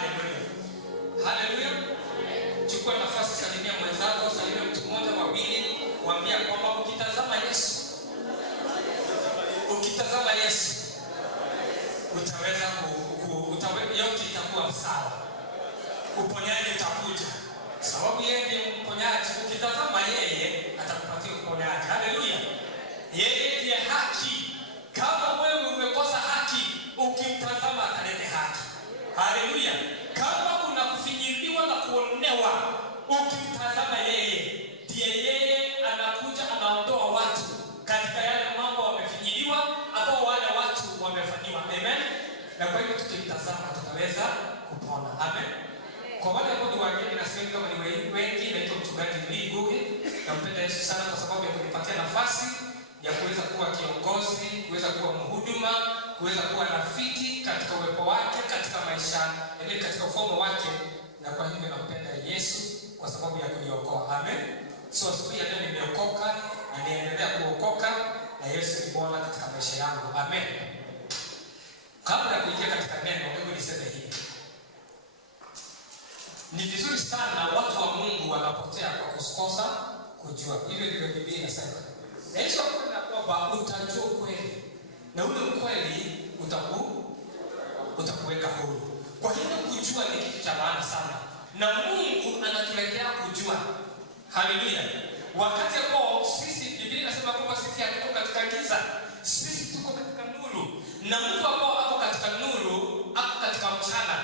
Haleluya. Haleluya. Chukua nafasi, salimia mwenzako, salimia mtu mmoja wawili, waambie kwamba ukitazama Yesu, utaweza yote itakuwa sawa. Uponyaji utakuja. Sababu yeye ndiye mponyaji. Ukitazama yeye atakupatia uponyaji. Haleluya. Yeye ndiye haki. Kama wewe umekosa haki, ukimtazama atalete haki. Haleluya. Kama kuna kufinyiliwa na kuonewa, ukimtazama yeye, ndiye yeye anakuja anaondoa watu katika yale mambo wamefinyiliwa ambao wale watu wamefanyiwa. Amen. Na kwa hivyo tukimtazama tutaweza kupona. Amen. Kwa wale ambao ni wageni na sisi kama ni wengi, naitwa mchungaji Lee Ngugi. Nampenda Yesu sana kwa sababu ya kunipatia nafasi ya kuweza kuwa kiongozi, kuweza kuwa mhuduma, kuweza kuwa rafiki katika uwepo wake, katika maisha, yaani katika ufalme wake. Na kwa hivyo nampenda Yesu kwa sababu ya kuniokoa. Amen. So siku ya leo nimeokoka na niendelea kuokoka, na Yesu ni Bwana katika maisha yangu. Amen. Kabla ya kuingia katika neno, hebu niseme hivi. Ni vizuri sana watu wa Mungu wanapotea kwa kukosa kujua. Hivyo ndivyo Biblia inasema. Na Yesu anakuambia kwamba utajua ukweli, na ule ukweli utakuweka huru. Kwa hiyo kujua ni kitu cha maana sana. Na Mungu anatuletea kujua. Haleluya. Wakati ambao sisi, Biblia inasema kwamba sisi hatuko katika giza, sisi tuko katika nuru. Na mtu ambao ako katika nuru, ako katika mchana.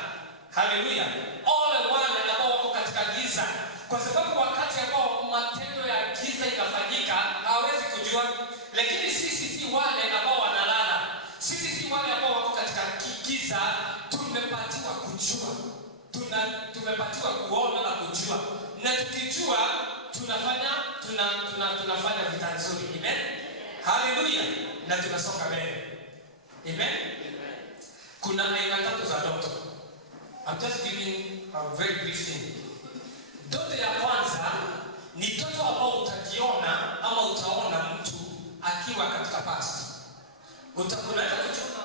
Haleluya. Ole wale ambao wako katika giza, kwa sababu wakati ambao matendo ya giza inafanyika hawezi kujua. Lakini sisi si wale ambao wanalala, sisi si wale ambao wako katika giza. Tumepatiwa kujua, tumepatiwa kuona na kujua, na tukijua tunafanya vita nzuri. Amen. Haleluya. Na tunasonga mbele. Amen. Kuna aina tatu za ndoto. I'm just giving a very brief thing. Ndoto ya kwanza ni ndoto ambao utajiona ama utaona mtu akiwa katika past. Unaweza kujiona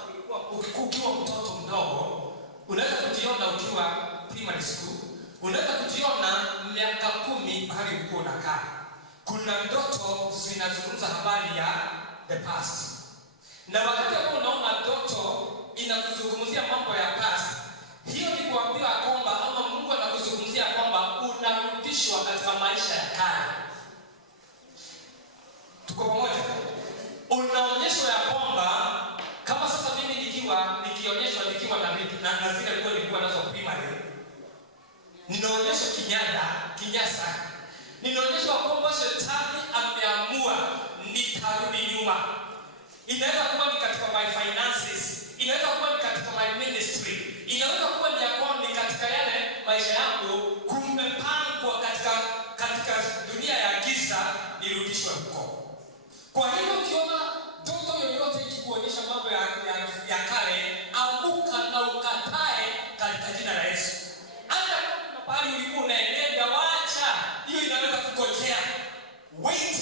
ukiwa mtoto mdogo, unaweza kujiona ukiwa primary school, unaweza kujiona miaka 10 mahali ulikuwa unakaa. Kuna ndoto zinazungumza habari ya the past. Na wakati ambao unaona ndoto inakuzungumzia mambo ya past, hiyo ni kuambiwa kwamba ama Mungu anakuzungumzia kwamba unarudishwa katika maisha ya kale. Tuko pamoja? Unaonyeshwa ya kwamba kama sasa mimi nikionyeshwa nikiwa na zile nguo nilikuwa nazo primary, ninaonyeshwa kinyasa, ninaonyeshwa kwamba shetani ameamua nitarudi nyuma. Inaweza kuwa ni katika my finances, inaweza kuwa ni katika my ministry, inaweza kuwa ni kwamba ni katika yale maisha yangu kumepangwa katika dunia ya giza nirudishwe huko. Kwa hiyo ukiona ndoto yoyote ikikuonyesha mambo ya kale, amuka na ukatae katika jina la Yesu. Hata kama pale ulikuwa unaenenda, wacha hiyo, inaweza kukojea. Wait,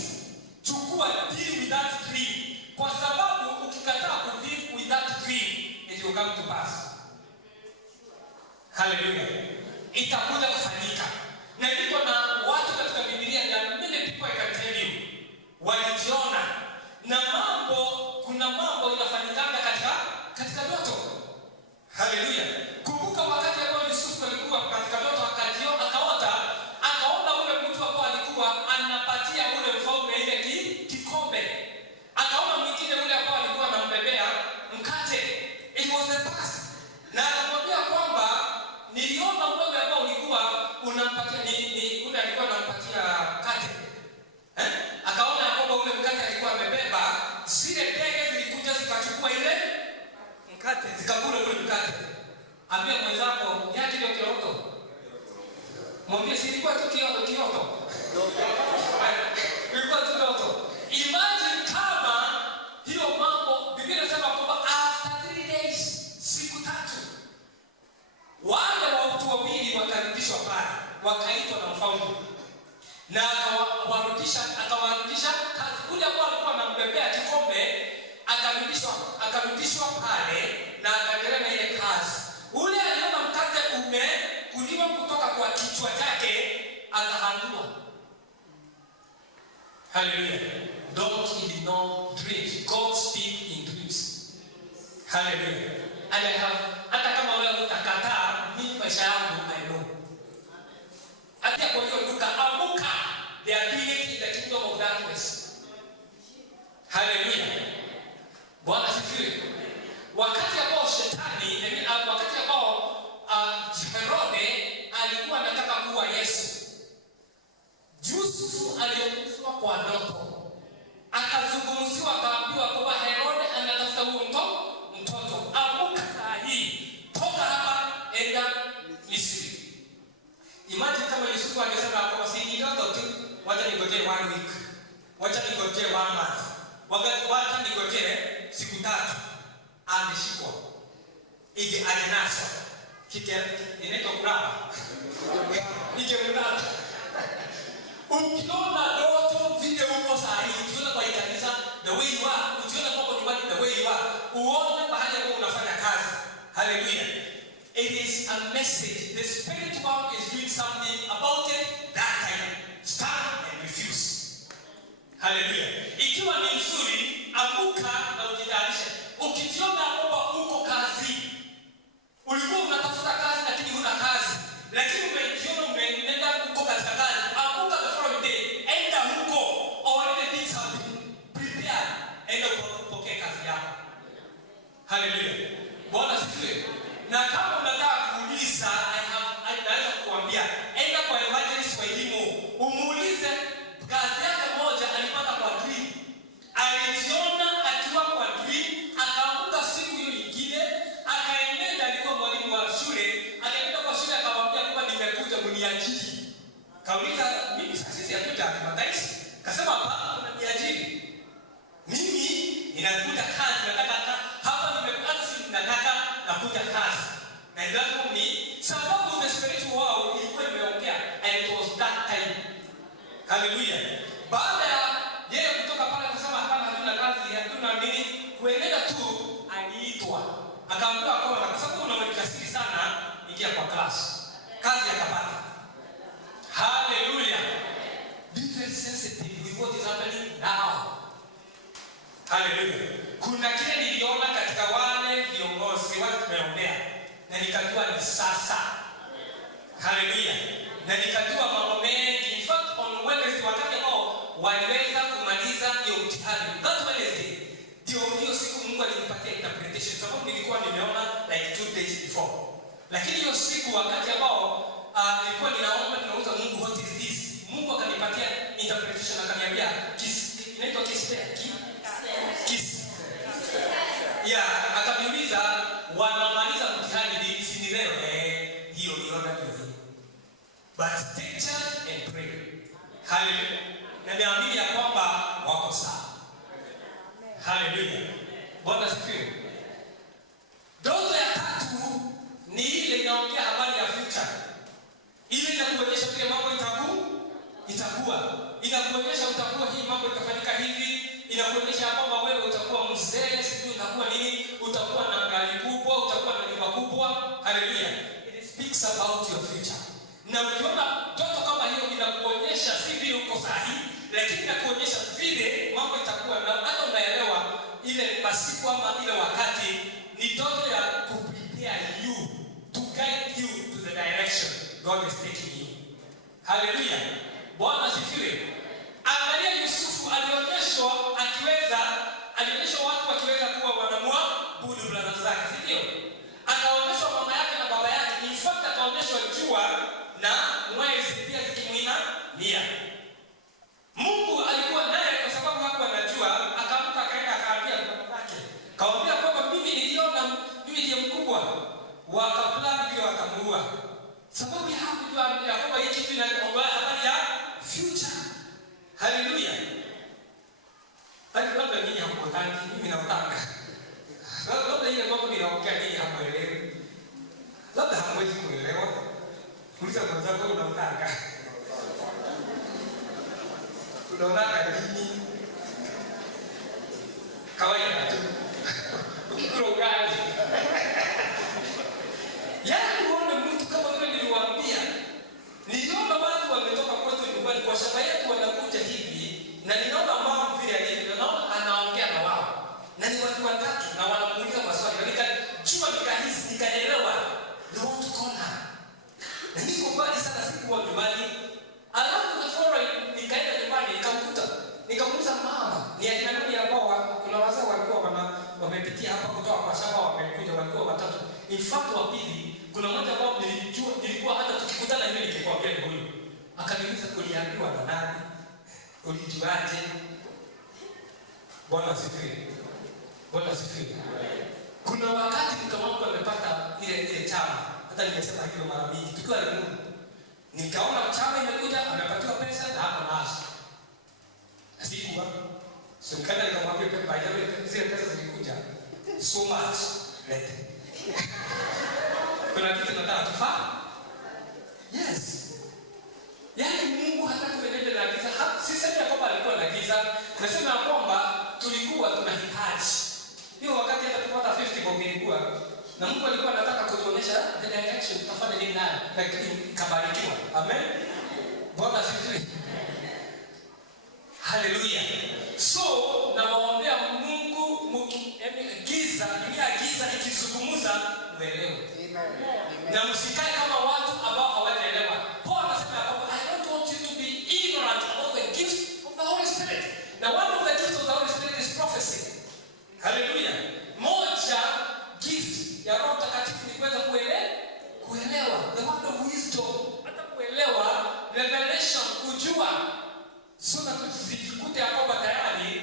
chukua, deal with that dream, kwa sababu ukikataa ku deal with that dream, it will come to pass. Hallelujah. Itakuja kufanyika. Na niko na watu katika Biblia, there are many people I can tell you walijiona na kuna mambo inafanyikanga katika ndoto. Hallelujah. Kumbuka wakati ambao Yusufu alikuwa katika ndoto, akaona ule mtu ambao alikuwa anapatia ule mfalme ile kikombe. Akaona mwingine ule ambao alikuwa anambebea mkate. It was the past. Na akamwambia kwamba niliona wewe ambao ulikuwa unampatia ni ule alikuwa anampatia mkate. Akaona kwamba ule mkate alikuwa amebeba, zile ndege zilikuja zikachukua ile mkate zikakula ule mkate. Ambia mwenzako, yaki ndio kioto. Mwambie si ilikuwa tu kioto. Ilikuwa tu kioto. Imagine kama hiyo mambo, Biblia inasema kwamba after 3 days, siku 3, wale watu wawili wakarudishwa pale, wakaitwa na mfalme. Na akawarudisha kazi. Ule ambao alikuwa anambebea kikombe akarudishwa pale na akaendelea na ile kazi. Ule aliona mkate Hallelujah. Don't ignore dreams. God speaks in dreams. Hallelujah. And I have, hata kama wewe utakataa, mimi maisha yangu I know. Hata kwa hiyo amuka, they are doing it in the kingdom of darkness. Hallelujah. Bwana sifiwe. Wakati ambao shetani, wakati ambao Herode alikuwa anataka kuwa Yesu, Yusufu aliyekuswa kwa ndoto, akazungumziwa, akaambiwa kwamba Herode anatafuta huyo mtoto. Amuka saa hii, toka hapa, enda Misri. Imagine kama Yusufu angesema kwamba si ndoto tu, wacha ningojee 1 week, wacha ningojee 1 month, wacha ningojee siku 3, ameshikwa. Ije alinaswa. Inaitwa kuraba. Ije kuraba. Ukiona ndoto vile uko sahihi, ukiona kwa kanisa the way you are, ukiona kwa nyumbani the way you are, uone bahali ambapo unafanya kazi. Hallelujah. It is a message. The spirit world is doing something about it that time. Stand and refuse. Hallelujah. Ikiwa ni nzuri, amuka na ujitayarishe. Ukijiona kwamba uko kazi, ulikuwa unatafuta kazi lakini huna kazi, lakini umejiona umeenda uko katika kazi, amuka the following day, enda huko, already things have been prepared, enda upokee kazi yako. Hallelujah. Bwana sifiwe. Na kama unataka kuuliza, naweza kukuambia, enda kwa evangelist wa elimu, umuulize kazi yake moja alipata kwa dream. Alijiona akiwa kwa dream, akaamka siku hiyo nyingine, akaenda, alikuwa mwalimu wa shule, akaenda kwa shule akamwambia kwamba nimekuja mniajiri. Kauliza, mimi sisi hatuja advertise. Kasema hapa unaniajiri. Mimi ninakuja kazi, nataka hapa nimekuja si nataka nakuja kazi. Na ndio ni sababu the spiritual world ilikuwa imeongea, and it was that time. Hallelujah. Baada ya yeye kutoka pale kusema hapana, hatuna kazi, hatuna nini, kuendelea tu, aliitwa. Akaambiwa kwamba kwa sababu unawekasiri sana, ingia kwa class. Kazi akapata. Hallelujah. Be very sensitive with what is happening now. Hallelujah. Kuna kile niliona katika wale viongozi wale tumeongea, na nikajua ni sasa. Hallelujah. Na nikajua mambo mengi. In fact, on Wednesday wakati ambao waliweza kumaliza hiyo mtihani, that Wednesday ndio hiyo siku Mungu alinipatia interpretation, sababu nilikuwa nimeona like 2 days before. Lakini hiyo siku wakati ambao nilikuwa ninauza Mungu, what is this? Mungu akanipatia interpretation, akaniambia inaitwa kiss. Yeah, akaniuliza wanamaliza mtihani ni si leo, hiyo iona hiyo. But take charge and pray. Hallelujah. Na niamini ya kwamba wako sawa. Hallelujah. Bwana sifiwe. Ndoto ya 3 ni ile inaongea habari ya future. Ile inakuonyesha vile mambo itakuwa. Inakuonyesha utakuwa hii mambo itafanyika hivi. Inakuonyesha kwamba wewe utakuwa mzee, sijui utakuwa nini, utakuwa na gari kubwa, utakuwa na nyumba kubwa. Hallelujah. It speaks about your future. Na ukiona ndoto kama hiyo inakuonyesha si vile uko sahihi, lakini inakuonyesha vile mambo itakuwa, na hata unaelewa ile masiku ama ile wakati, ni ndoto ya ku prepare you, to guide you to the direction God is taking you. Hallelujah. Bwana sifiwe. Angalia Yusufu alionyeshwa watu wakiweza kuwa wanamwabudu brother zake, si ndio? Akaonyeshwa mama yake na baba yake, in fact akaonyeshwa jua na mwezi pia zikimwina nia. Mungu alikuwa naye kwa sababu hakuwa anajua, akaamka akaenda akaambia baba yake. Kaambia kwamba mimi niliona mimi ndiye mkubwa. Wakaplan vile wakamuua. Sababu ya hakujua ya kwamba hii kitu inaongea habari ya future. Hallelujah. Hadi labda nini hapo tangi, mimi nautaka. Labda ile mambo ninaongea nini hapo elewi. Labda hamwezi kuelewa. Kuuliza mwenzako unautaka. Unaona nini? Kawaida tu. Ukikula ugali. Yaani uone mtu kama vile niliwaambia. Niliona watu wametoka kwetu nyumbani kwa shamba yetu wanakuja hivi, na Mfano wa pili, kuna mmoja ambao nilikuwa hata tukikutana hivi nikikwambia ni huyu. Akaniuliza uliambiwa na nani? Ulijuaje? Bwana asifiwe. Bwana asifiwe. Kuna wakati mke wangu amepata ile chama. Hata nimesema hivyo mara mingi. Tukiwa Lemuru. Nikaona chama imekuja, amepatiwa pesa na hapa nasi. Sikuwa. So nikaenda nikamwambia by the way zile pesa zilikuja. So much. Lete. Kuna kitu nataka tufanye? Yes. Yaani Mungu hata kuendelea na giza, sisemi kwamba alikuwa na giza, nasema kwamba tulikuwa tunahitaji. Hiyo wakati hata tupata 50 bob ilikuwa na Mungu alikuwa anataka kutuonyesha the direction tutafanya nini nayo, lakini ikabarikiwa. Amen. Bwana asifiwe. Hallelujah. So nawaombea Mungu giza, dunia giza ikizungumza uelewe. Amen. Na msikae kama watu ambao hawajaelewa. Paul anasema kwamba I don't want you to be ignorant about the gift of the Holy Spirit. Now one of the gifts of the Holy Spirit is prophecy. Hallelujah. Moja gift ya Roho Mtakatifu ni kuweza kuelewa the word of wisdom, hata kuelewa revelation, kujua, so that tusijikute hapo tayari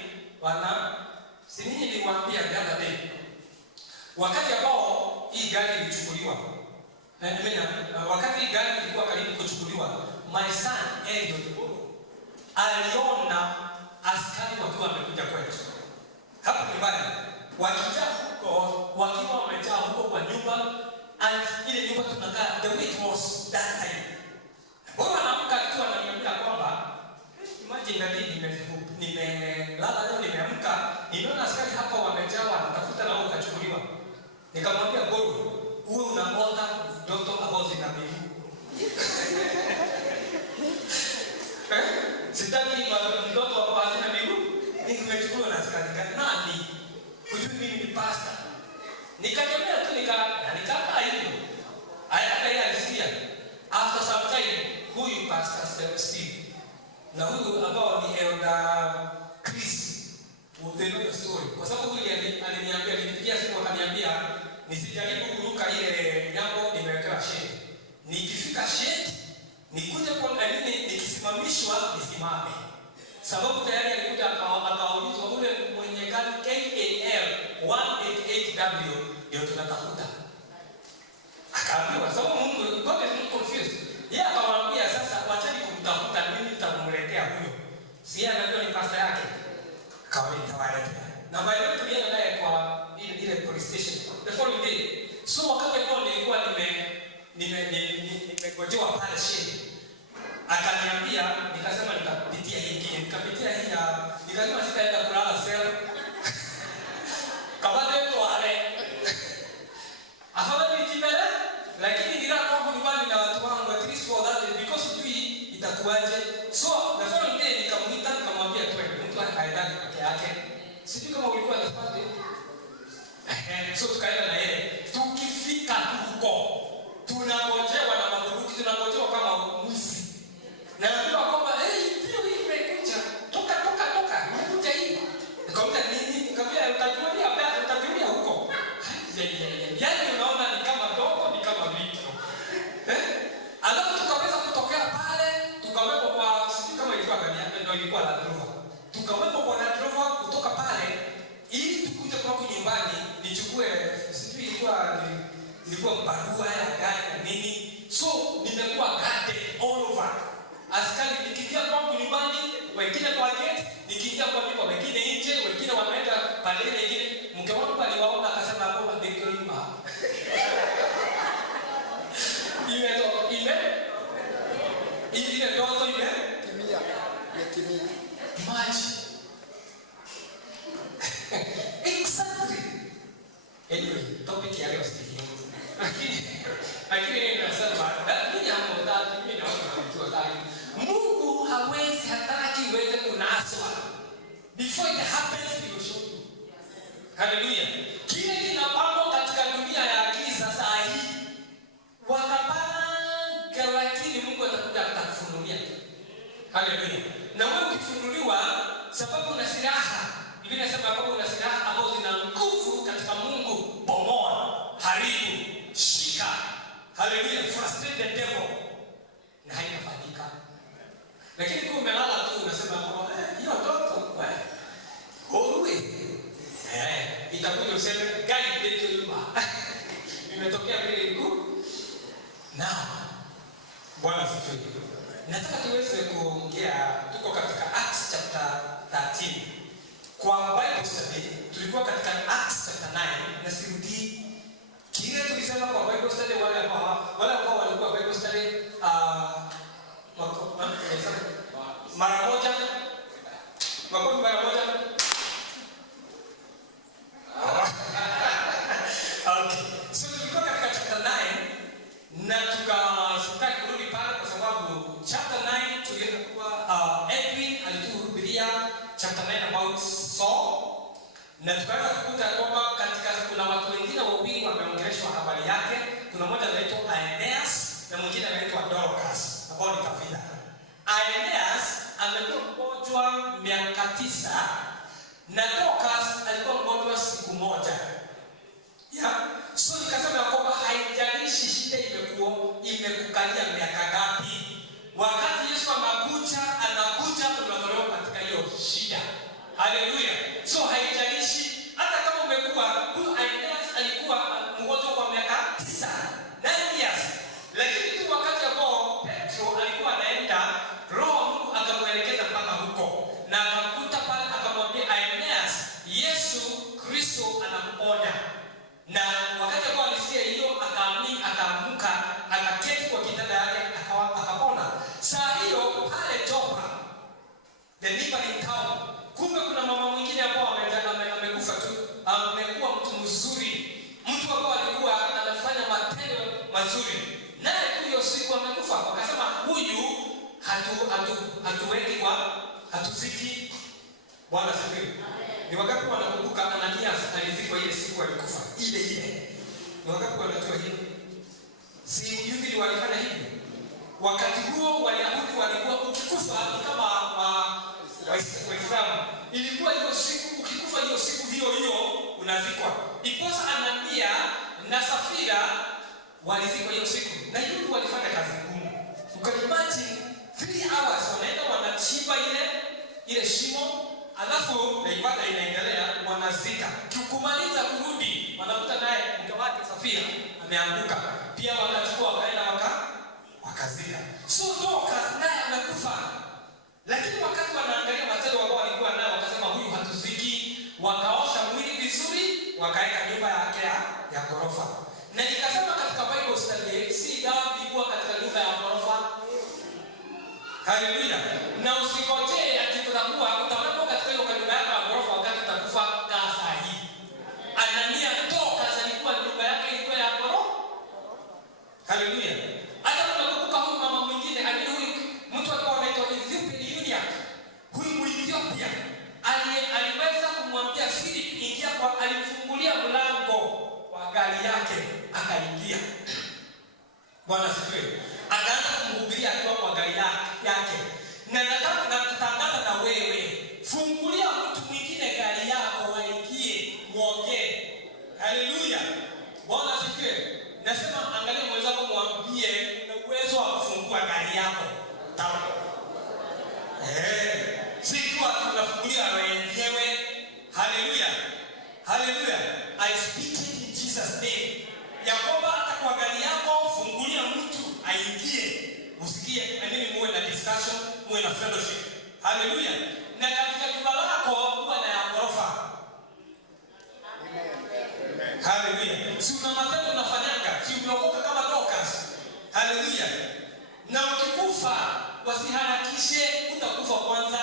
si nini niliwaambia the other day. Wakati ambao hii gari ilichukuliwa, wakati hii gari ilikuwa karibu kuchukuliwa, my son Elliot aliona askari wakiwa wamekuja kwetu hapo nyumbani, wakija huko wakiwa wamejaa huko kwa nyumba, and ile nyumba tunakaa, the way it was that time. Bwana anaamka akiwa ananiambia kwamba imagine nimelala leo, nimeamka nimeona askari hapa wamejaa wanatafuta na wao kachukuliwa. Nikamwambia Goro, wewe unaota ndoto ambazo zina miguu. Sitaki ndoto ambazo zina miguu. Nimechukuliwa na askari nani? Kujua mimi ni pastor. Nikatembea tu nikakaa hivyo. Hata yeye alisikia. After some time, huyu pastor Steve na huyu ambao ni Elder Chris, they know the story. Kwa sababu huyu aliniambia, nilipigia simu akaniambia nisijaribu kuruka ile jambo nimewekewa shade. Nikifika shade, nikuje kwa nini nikisimamishwa nisimame. Sababu tayari alikuja akaulizwa ule mwenye gari KAL 188W ndio tunatafuta. Akaambiwa sababu Mungu God is not confused. Yeye akamwambia sasa wachani kumtafuta, mimi nitamletea huyo. Si yeye anajua ni pasta yake. Kawaida waletea. Na baadaye tulienda naye kwa ile police station the following day. So wakati ambao nilikuwa nimegojewa pale shule, akaniambia, nikasema nitapitia hii, nikapitia hii nikasema sitaenda kulala sel. Kabla yetu wale. Afadhali nijibele, lakini nilala kwa nyumbani na watu wangu at least for that day, because itakuwaje. So the following day nikamuita, nikamwambia twende. Mtu akaenda peke yake. Sijui kama ulikuwa unapata. So tukaenda na yeye. Tukifika huko, tunangojewa na madhubuti, tunangojewa kama mwizi. Na ndio kwamba ndio hii imekuja. Toka. Imekuja hii. Nikamwambia nini? Nikamwambia utajulia huko. Yaani unaona ni kama dogo, ni kama vitu. Alafu tukaweza kutokea pale, tukawekwa kwa sisi kama ilikuwa gani, ndio ilikuwa la Rover. Tukawekwa kwa la Rover kutoka pale ili tukuje kwa nyumbani nichukue sisi ilikuwa barua ya gari na nini. So nimekuwa guarded all over. Askari nikiingia kwa nyumbani, wengine kwa gate, nikiingia kwa nyumba, wengine nje, wengine wameenda pale wengine. Mke wangu aliwaona akasema kwamba ndio nyumba. Ile ndoto ile kimia. Maji. Exactly. Anyway, topic ya leo sisi. Lakini ninasema mimi hapo ndani mimi naona mtu ndani. Mungu hawezi hataki wewe kunaswa. Before it happens he will show you. Hallelujah. Kile kinapangwa katika dunia ya giza saa hii. Watapanga, lakini Mungu atakuja kukufunulia. Hallelujah. Na wewe ukifunuliwa sababu una silaha. Biblia inasema kwamba una silaha ambazo zina nguvu katika Mungu. Bomoa, haribu, Hallelujah. Frustrate the devil. Na haitafanyika. Lakini kwa umelala tu unasema hiyo ndoto wewe. Itakuja useme gani ndio nyuma. Imetokea vile ilikuwa. Now, Bwana asifiwe. Nataka tuweze kuongea, tuko katika Acts chapter 13. Kwa Bible study tulikuwa katika Acts chapter 9 na sirudi kile tulisema kwa Bible study wale ambao walikuwa Bible study mara moja. Okay. So tulikuwa katika chapter 9 na tukasitaki kurudi pale kwa sababu chapter 9 tulienda kwa Edwin alituhubiria chapter 9 about Saul, na tukaanza kukuta kwamba katika kuna watu wengine wawili wameongeleshwa habari yake. Kuna mmoja anaitwa Aeneas na mwingine anaitwa Dorcas ambao ni kafida. Aeneas amekuwa mgonjwa miaka 9 na Dorcas alikuwa mgonjwa siku moja. So nikasema kwamba haijalishi shida imekukalia miaka ngapi. Wakati Yesu anakuja unatolewa katika hiyo shida. Haleluya. So haijalishi hata kama umekuwa huyu Aeneas alikuwa mgonjwa kwa miaka 9 years. Lakini tu wakati ambao Petro alikuwa anaenda, Roho Mungu akamuelekeza mpaka huko. Na akamkuta pale akamwambia Aeneas, Yesu Kristo anakuponya. Na wakati ambao alisikia hiyo akaamini, akaamka, akaketi kwa kitanda yake akapona. Saa hiyo pale Joppa, the neighboring town, kumbe kuna mama mwingine ambao amekufa tu, amekuwa mtu mzuri, mtu ambao alikuwa anafanya matendo mazuri. Naye huyo siku amekufa. Wakasema huyu hatuweki kwa hatuziki. Bwana asifiwe. Ni wakati wanakumbuka Ananias alizikwa ile siku alikufa. Ile. Ni wakati wanajua hiyo. Si Yuda walifanya hivyo. Wakati huo Wayahudi walikuwa ukikufa kama Waislamu. Ilikuwa hiyo siku ukikufa hiyo siku hiyo unazikwa. Iposa Anania na Safira walizikwa hiyo siku. Na Yuda walifanya kazi ngumu. Ukimagine 3 hours wanaenda wanachimba ile shimo. Alafu na ibada inaendelea, wanazika. Kumaliza kurudi, wanakuta naye mke wake Safira ameanguka. Pia wakachukua wakaenda wakazika. So Dorcas naye amekufa. Lakini wakati wanaangalia matendo ambao walikuwa nayo wakasema huyu hatuziki, wakaosha mwili vizuri, wakaeka nyumba yake ya ghorofa. Na nikasema katika Bible study si dhambi kuwa katika nyumba ya ghorofa. Haleluya. Na usikojee ati kutakuwa utawepo katika hiyo nyumba yako ya ghorofa wakati utakufa kaa sahihi. Anania Dorcas alikuwa nyumba yake ilikuwa ya ghorofa. Haleluya. Hata tunakumbuka huyu mama mwingine huyu mtu alikuwa anaitwa Ethiopian. Huyu Ethiopia aliweza kumwambia Philip ingia kwa, alimfungulia mlango wa gari yake akaingia. Bwana asifiwe. Akaanza kumhubiria akiwa kwa gari yake. Na nataka kutangaza na wewe, fungulia mtu mwingine gari yako waingie, muongee. Haleluya. Bwana asifiwe. Nasema angalia mwenzako mwambie una uwezo wa kufungua gari yako. Si kwa tunafungulia wenyewe. Haleluya. Haleluya. I speak it in Jesus name. Ya kwamba hata kwa gari yako fungulia mtu aingie. Usikie nini, muwe na discussion, muwe na fellowship. Haleluya. Na katika nyumba lako kuwa na ya ghorofa. Amen. Haleluya. Si una matendo unafanyanga, si umeokoka kama Dorcas. Haleluya. Na ukikufa wasiharakishe, utakufa kwanza,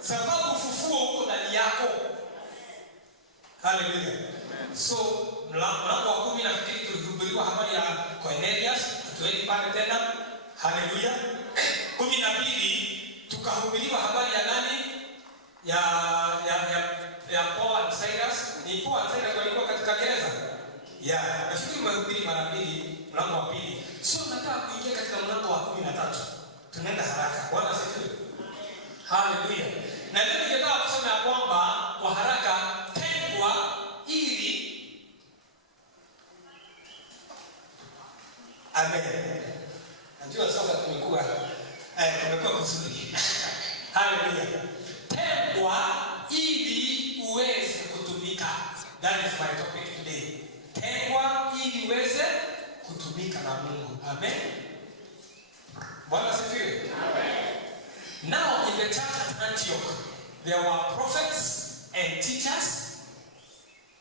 sababu ufufuo uko ndani yako. Haleluya. So mlango wa 10 nafikiri tulihubiriwa habari ya Cornelius, tuende pale tena. Haleluya. 12 tukahubiriwa habari ya nani? Ya Paul and Silas. Ni Paul and Silas walikuwa katika gereza. Nafikiri tumehubiri mara 2 mlango wa 2. So nataka kuingia katika mlango wa 13. Tunaenda haraka. Bwana asifiwe. Haleluya. Na leo ningetaka kusema kwamba kwa haraka ili Amen. Najua sasa tumekuwa kuzuri. Haleluya. Tengwa ili uweze kutumika. That is my topic today. Tengwa ili uweze kutumika na Mungu. Amen. Bwana asifiwe. Amen. Now in the church at Antioch, there were prophets and teachers.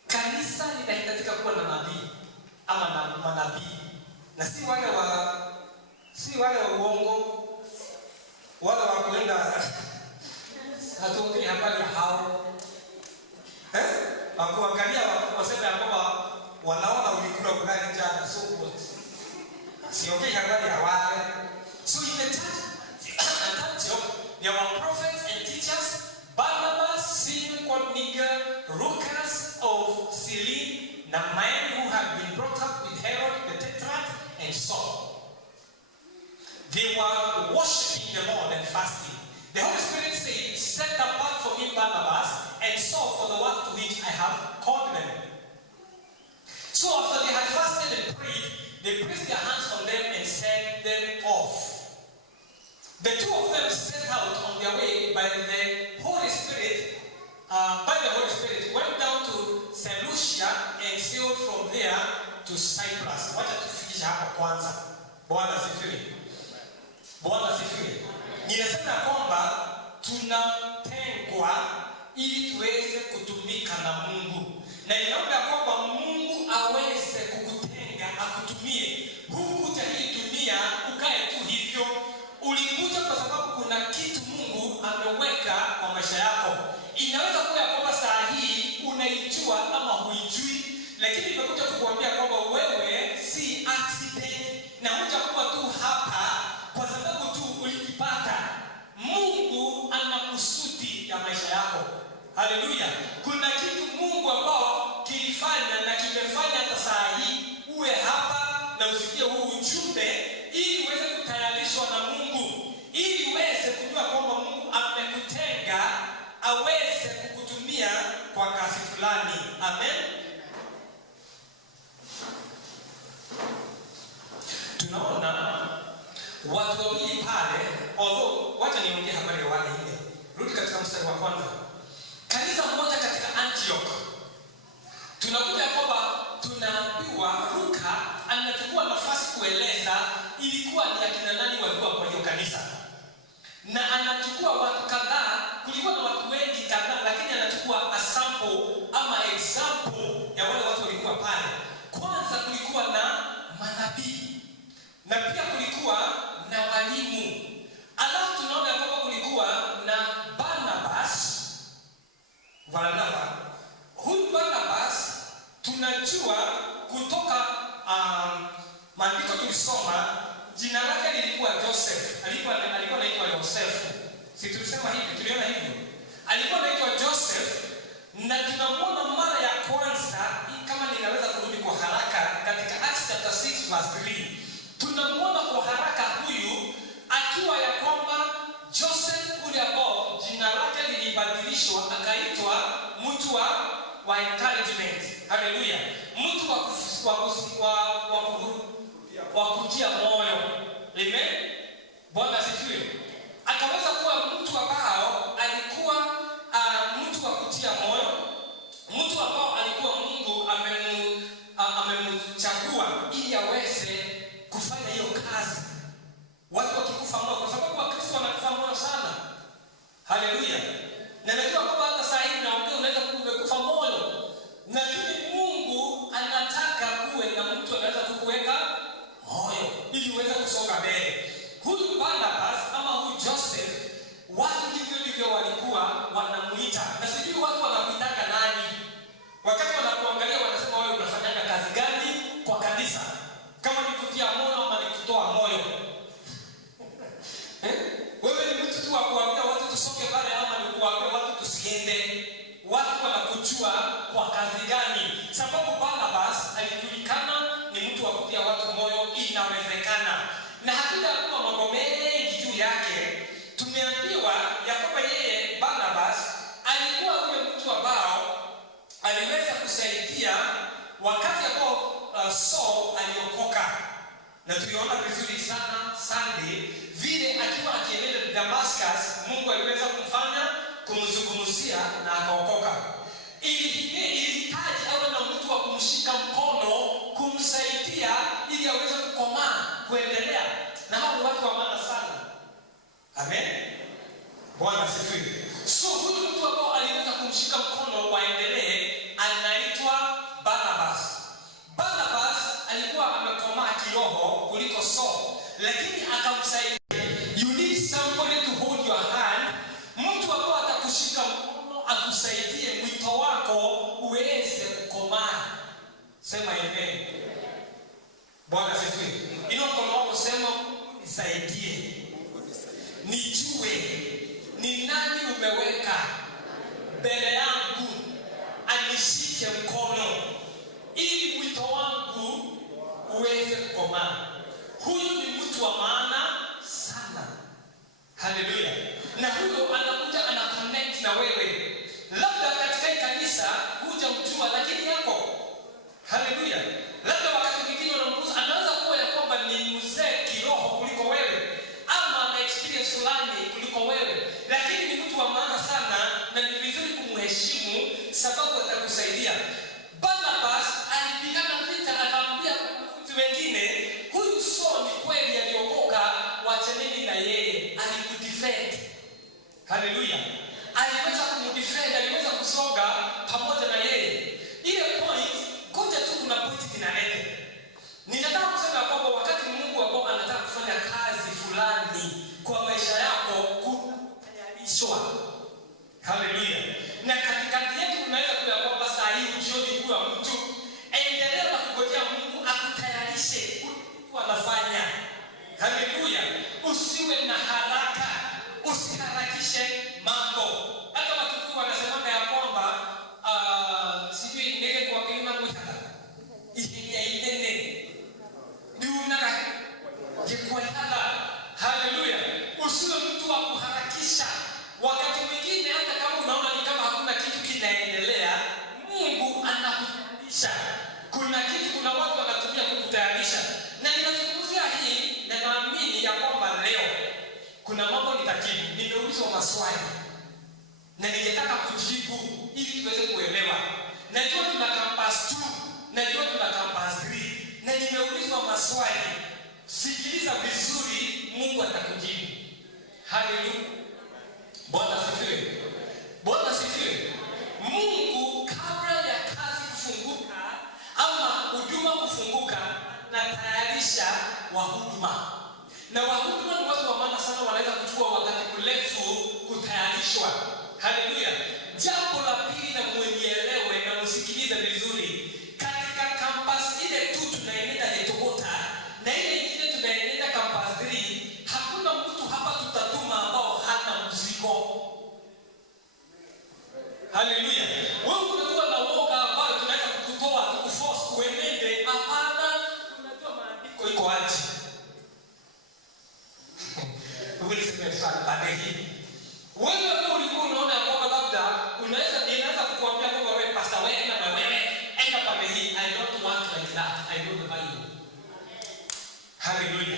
Kanisa linahitajika kuwa na nabii ama na manabii. Na si wale wa uongo, wale wa kuenda hatuongei habari hao. Wakuangalia wasema ya kwamba wanaona ulikula ugali jana, so what? Siongei habari ya wale. So in the church at Antioch, there were prophets and teachers. Barnabas, Simeon called Niger, Lucas of Cyrene, the men who had been brought up with Herod the Tetrarch, and Saul. They were worshiping the Lord and fasting. The Holy Spirit said, set apart for me Barnabas and Saul for the work to which I have called them. So after they had fasted and prayed, they placed their hands on them and sent them off. The two of them set out on their way by the Holy Spirit, went down to Seleucia and sailed from there to Cyprus. Wacha tufikisha hapa kwanza. Bwana asifiwe. Bwana asifiwe. Ninasema kwamba tunatengwa ili tuweze kutumika na Mungu. Na ninaomba kwamba Mungu aweze kukutenga, akutumie. Hukuja hii dunia ukae tu hivyo. Ulikuja kwa sababu kuna kitu Mungu ameweka kwa maisha yako. Inaweza kuwa kwamba saa hii unaijua ama huijui, lakini nimekuja kukuambia kwamba wewe si accident na hutakuwa tu hapa kwa sababu tu ulikipata. Mungu ana kusudi ya maisha yako. Haleluya. Kuna kitu Mungu ambao kilifanya na kimefanya hata saa hii uwe hapa na usikie huu ujumbe ili uweze kutayarishwa na Mungu, ili uweze kujua kwamba Mungu amekutenga aweze kukutumia kwa kazi fulani. Amen. Tunaona watu wawili pale, although wacha niongee habari ya wale ile. Rudi katika mstari wa kwanza. Kanisa moja katika Antioch. Tunakuja kwamba tunaambiwa Luka anachukua nafasi kueleza ilikuwa ni akina nani walikuwa kwa hiyo kanisa. Na anachukua watu kadhaa, kulikuwa na watu wengi kadhaa, lakini anachukua a sample ama example ya wale watu walikuwa pale. Kwanza kulikuwa na manabii. Na pia kulikuwa na walimu. Alafu tunaona kwamba kulikuwa na Barnabas. Huyu Barnabas tunajua kutoka maandiko tulisoma jina lake lilikuwa Joseph. Alikuwa anaitwa Joseph. Si tulisema hivi, tuliona hivi. Alikuwa anaitwa Joseph na tunamwona mara ya kwanza, kama ninaweza kurudi kwa haraka katika Acts chapter 6 verse 3. Tunamwona kwa haraka huyu akiwa ya kwamba Joseph ule ambao jina lake lilibadilishwa akaitwa mtu wa encouragement. Haleluya. Mtu wa kutia moyo. Amen. Bwana asifiwe. Akaweza kuwa mtu ambao alikuwa mtu wa kutia moyo, mtu ambao alikuwa Mungu amemchagua ili aweze kufanya hiyo kazi. Watu wakikufa moyo, kwa sababu Wakristo wanakufa moyo sana. Haleluya. Na najua kwamba hata saa hii naongea unaweza kufa moyo. Lakini Mungu anataka kuwe na mtu anaweza kukuweka moyo ili uweze kusonga mbele. Huyu Barnabas ama huyu Joseph, watu ndivyo walikuwa wanamuita. Na sijui watu wanakuitaka nani. Wakati wanakuangalia wanasema wewe unafanya kazi gani kwa kanisa? Kama ni kutia moyo ama ni kutoa moyo. Wewe ni mtu tu wa kuambia watu tusoke pale ama ni kuambia watu tusiende? Watu wanakujua kwa kazi gani? Sababu Barnabas alijulikana ni mtu wa kutia watu moyo, inawezekana. Na hakuna mambo mengi juu yake. Tumeambiwa ya kwamba yeye Barnabas alikuwa yule mtu ambao aliweza kusaidia wakati ambao Saul aliokoka. Na tuliona vizuri sana Sunday vile akiwa akiendelea Damascus Mungu aliweza kumzungumzia na akaokoka. Ilihitaji awe na mtu wa kumshika mkono, kumsaidia ili aweze kukomaa, kuendelea. Na hao ni watu wa maana sana. Amen. Bwana asifiwe. So huyu mtu ambao aliweza kumshika mkono waendelee anaitwa Barnabas. Barnabas alikuwa amekomaa kiroho kuliko Saul, lakini akamsaidia. You need somebody to hold your hand. Mtu ambao atakushika mkono akusaidie mwito wako uweze kukomaa. Sema amen. Bwana asifiwe. Ino mkono wako sema nisaidie. Nijue ni nani umeweka mbele yangu anishike mkono ili mwito wangu uweze kukomaa. Huyu ni mtu wa maana sana. Haleluya. Na huyo anakuja ana connect na wewe. Labda katika kanisa huja mjua lakini yako. Haleluya. Labda wakati mwingine unamkuza anaanza kuwa ya kwamba ni mzee kiroho kuliko wewe ama ana experience fulani kuliko wewe, lakini ni mtu wa maana sana na ni vizuri kumheshimu sababu atakusaidia. Barnabas alipigana vita, akamwambia watu wengine huyu Saul ni kweli aliokoka, wachaneni na yeye, alikudefend. Haleluya. Aliweza kumdefend, aliweza kusoga pamoja na yeye. Ile point ngoja tu kuna point inaleta. Ninataka kusema kwamba wakati Mungu ambao anataka kufanya kazi fulani kwa maisha yako kutayarishwa. Haleluya. Na katikati yetu unaweza kuwa kwamba saa hii jioni kwa mtu endelea na kungojea Mungu akutayarishe kwa anafanya. Haleluya. Usiwe na haraka, usiharakishe mambo. Hata watu wanasema ya kwamba sijui nige kwa kilima kuitaka inene niunaka jikwaitaka. Haleluya. Usiwe mtu wa kuharakisha. Wakati mwingine hata kama unaona ni kama hakuna kitu kinaendelea, Mungu anakutayarisha. Kuna watu wanatumia kukutayarisha. Na ninazungumzia hii na naamini ya kwamba leo kuna mambo nitajibu. Nimeulizwa maswali na ningetaka kujibu ili tuweze kuelewa. Najua tuna campus 2, najua tuna campus 3 na nimeulizwa maswali. Sikiliza vizuri, Mungu atakujibu. Haleluya. Bwana asifiwe. Bwana asifiwe. Mungu kabla ya kazi kufunguka ama huduma kufunguka na tayarisha wahuduma. Na wahuduma ni watu wa maana sana, wanaweza kuchukua wakati mrefu kutayarishwa. Haleluya. Jambo la pili na muelewe na msikilize vizuri. Katika campus ile tu tunaenenda Letogota na ile ingine tunaenenda campus 3, hakuna mtu hapa tutatuma ambao hana mzigo. Haleluya. Wewe unakuwa na woga ambao tunaweza kukutoa kukuforce uenende. Hapana, tunajua maandiko iko aje. Wewe sema sana baada hii. Wewe ndio ulikuwa unaona kwamba labda inaweza kukuambia kwamba wewe pastor wewe na wewe enda pale hii. I don't want like that. I know the Bible. Haleluya.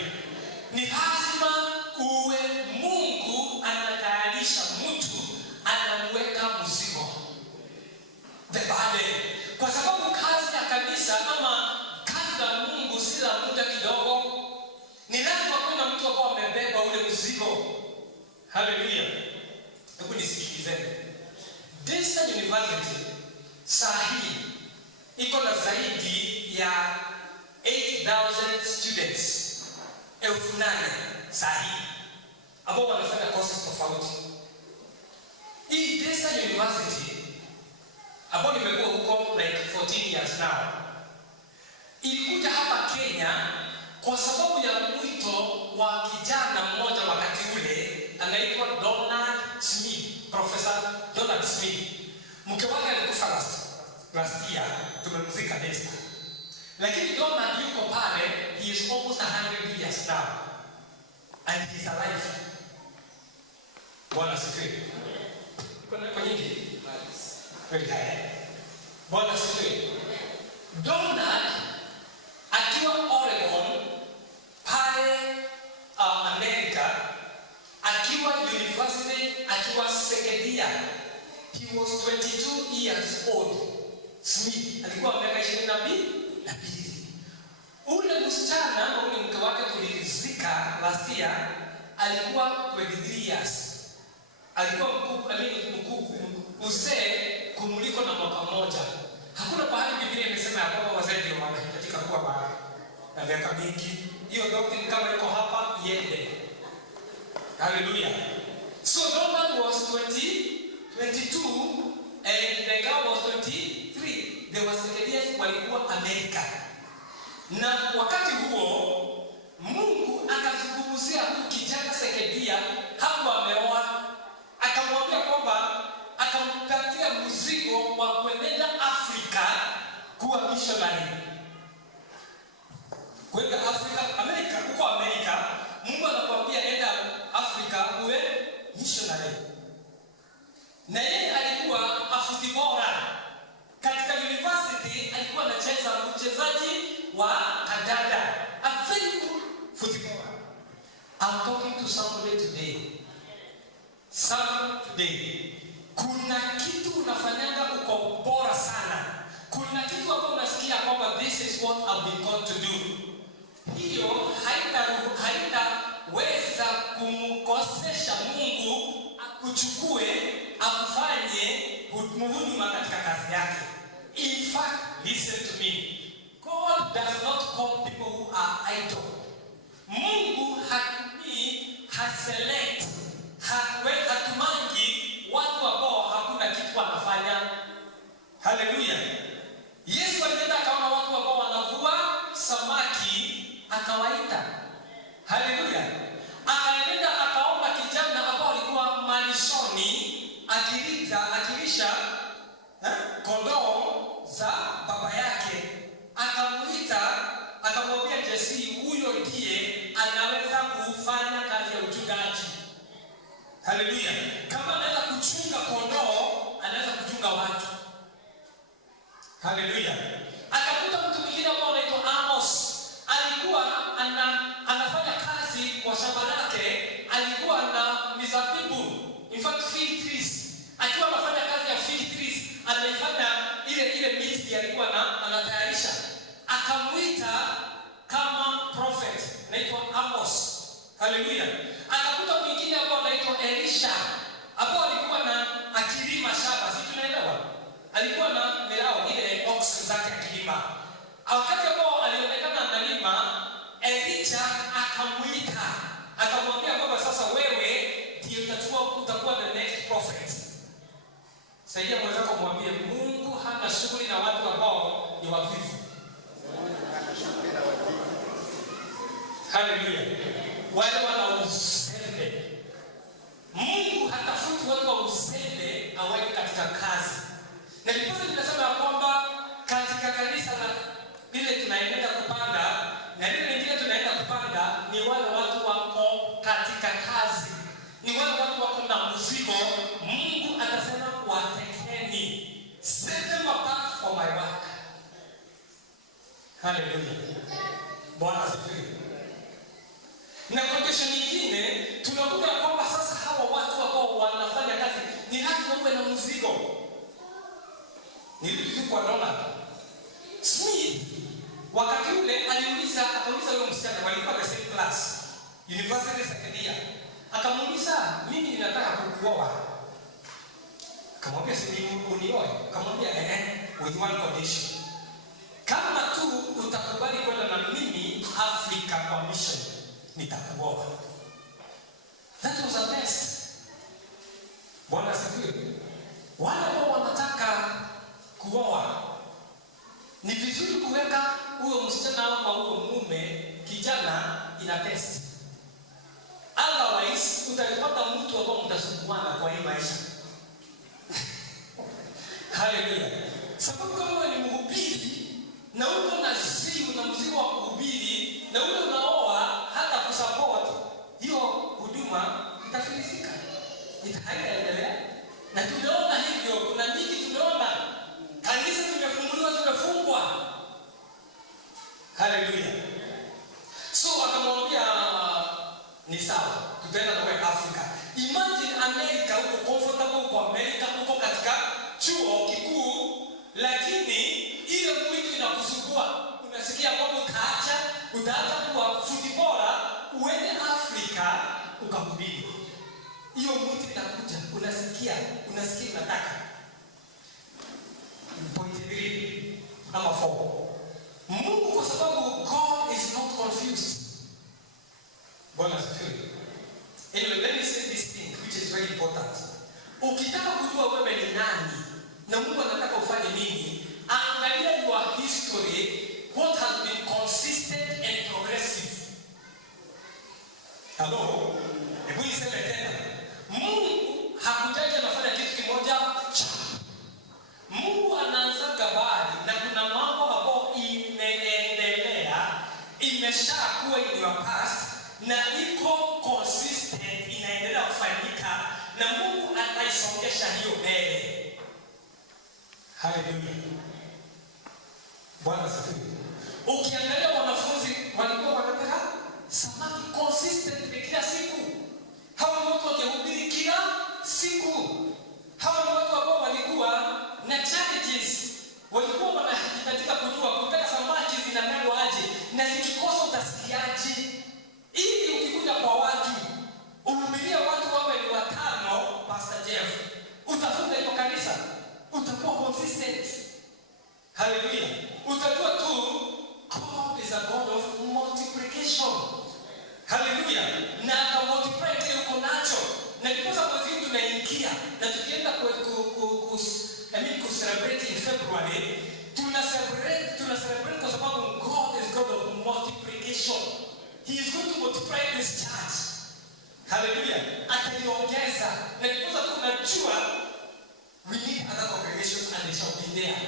Ni lazima uwe Mungu anatayarisha mtu, anamweka mzigo. The burden. Kwa sababu kazi ya kanisa ama kazi ya Mungu si la muda kidogo. Ni lazima kuwe na mtu ambao amebeba ule mzigo. Haleluya. Hebu nisikilizeni. Daystar University saa hii iko na zaidi ya 8,000 students. 8,000 saa hii ambao wanafanya courses tofauti. Hii Daystar University ambao nimekuwa huko like 14 years now, ilikuja hapa Kenya kwa sababu ya mwito wa kijana mmoja wakati ule anaitwa Donald Smith, Professor Donald Smith. Mke wake alikufa last year, tumemzika Daystar. Lakini Donald yuko pale, he is almost 100 years now and he is alive. Bwana asifiwe. Kwa nyingi? Kweli haya. Bwana asifiwe. Donald akiwa Oregon years old. Smith alikuwa miaka 22. Ule msichana ama ule mke wake tulizika last year alikuwa 23 years. Alikuwa mkuu uzee kumuliko na mwaka mmoja. Hakuna pahali Biblia imesema ya kwamba wazee ndio wanahitajika kuwa na miaka mingi. Hiyo doctrine kama iko hapa iende. Hallelujah. So Donald was 22 and the girl was 23. They were Secedias walikuwa Amerika. Na wakati huo Mungu akazungumzia huyu kijana Sekedia hapo ameoa, akamwambia kwamba akampatia mzigo wa kuenda Afrika kuwa missionary. Kwenda Afrika, Amerika, huko Amerika, Mungu anakuambia enda Afrika uwe missionary. Na yeye alikuwa afuti bora. Katika university alikuwa anacheza mchezaji wa kandanda. A very good footballer. I'm talking to somebody today. Kuna kitu unafanyanga uko bora sana. Kuna kitu hapo unasikia kwamba this is what I've been called to do. Hiyo haitaweza kumkosesha Mungu akuchukue akufanye huduma katika kazi yake. In fact, listen to me. God does not call people who are idle. Mungu haselect, hatumangi watu ambao hakuna kitu wanafanya. Hallelujah. Yesu alienda akaona watu ambao wanavua samaki akawaita. Hallelujah. Akaenda akaomba kijana ambao alikuwa malishoni akilisha kondoo za baba yake. Akamuita, akamwambia Jesse, huyo ndiye anaweza kufanya kazi ya uchungaji. Hallelujah. Kama anaweza kuchunga kondoo, anaweza kuchunga watu. Hallelujah. Akakuta mtu mwingine ambaye anaitwa Amos. Alikuwa anafanya kazi kwa shamba lake, alikuwa na mizabibu, in fact fig trees. Akiwa anafanya kazi ya fig trees, anaifanya ile miti alikuwa anatayarisha. Akamuita kama prophet, anaitwa Amos. Hallelujah. Akakuta mwingine ambaye anaitwa Elisha, ambaye alikuwa akilima shamba, si tunaelewa? Alikuwa na milao ile oxen zake akilima. Wakati ambao alionekana analima, Elisha akamuita, akamwambia kwamba sasa wewe ndio utakuwa the next prophet. Saidia mwenzako mwambie Mungu hana shughuli na watu ambao ni wavivu. Hallelujah. Wale wana uzembe. Mungu hatafuti watu wa uzembe aweke katika kazi. Na ndipo tunasema kwamba katika kanisa la vile tunaenda kupanda na vile wengine tunaenda kupanda ni wale watu wako katika kazi. Ni wale watu wako na mzigo. Mungu atasema watekeni. Set them apart for my work. Hallelujah. Bwana asifiwe. Na condition nyingine tunakuta kwamba sasa hawa watu ambao wanafanya kazi ni lazima wawe na mzigo. Nilikuwa Donald Smith wakati ule akauliza yule msichana walikuwa the same class university Sekedia. Akamuuliza, mimi ninataka kukuoa. Akamwambia, si unioe? Akamwambia, with one condition. Kama tu utakubali kwenda na mimi Afrika kwa mission, nitakuoa. That was a test. Bwana asifiwe. Wale ambao wanataka kuoa, ni vizuri kuweka huyo msichana au huyo mume kijana ina test. Otherwise utapata mtu ambao mtasumbuana kwa hii maisha. Hallelujah. Sababu kama wewe ni mhubiri na uko na zimu na mzigo wa kuhubiri na wewe unaoa hata kusupport hiyo huduma, itafilisika. Itaendelea. Na tumeona hivyo, kuna nyingi tumeona. Kanisa tumefunguliwa, tumefungwa. Hallelujah. So akamwambia ni sawa, tutaenda na wewe Afrika. Imagine America, uko comfortable kwa America, uko katika chuo kikuu utasikia kwamba utaanza kuwa footballer uende Afrika ukahubiri. Hiyo mwito inakuja, unasikia unataka. Point 3 ama 4. Mungu kwa sababu God is not confused. Bwana asifiwe. Anyway, let me say this thing which is very important. Ukitaka kujua wewe ni nani na Mungu anataka ufanye nini, angalia your history, what has been consistent and progressive. Hello? Hebu niseme tena. Mungu hakujaja anafanya kitu kimoja cha. Mungu anaanza gabari na kuna mambo ambayo imeendelea, imeshakuwa in your past na iko consistent, inaendelea kufanyika na Mungu ataisongesha hiyo mbele. Hallelujah. Bwana asifiwe. Ukiangalia wanafunzi walikuwa wanataka samaki consistent kila siku. Hawa ni watu wakihubiri kila siku. Hawa ni watu ambao walikuwa na challenges. Walikuwa wanahitajika kujua kutaka samaki zinapendwa aje na zikikosa utasikiaje. Ili ukikuja kwa watu, uhubiria watu wawe ni 5, Pastor Jeff, utafunga hiyo kanisa, utakuwa consistent. Hallelujah. Utajua tu God is a God of multiplication. Hallelujah. Na multiply kile uko nacho. Na ndipo sababu sisi tunaingia na tukienda ku celebrate in February, tuna celebrate kwa sababu God is God of multiplication. He is going to multiply this church. Hallelujah. Ataiongeza. Na ndipo sababu tunajua we need other congregations and they shall be there.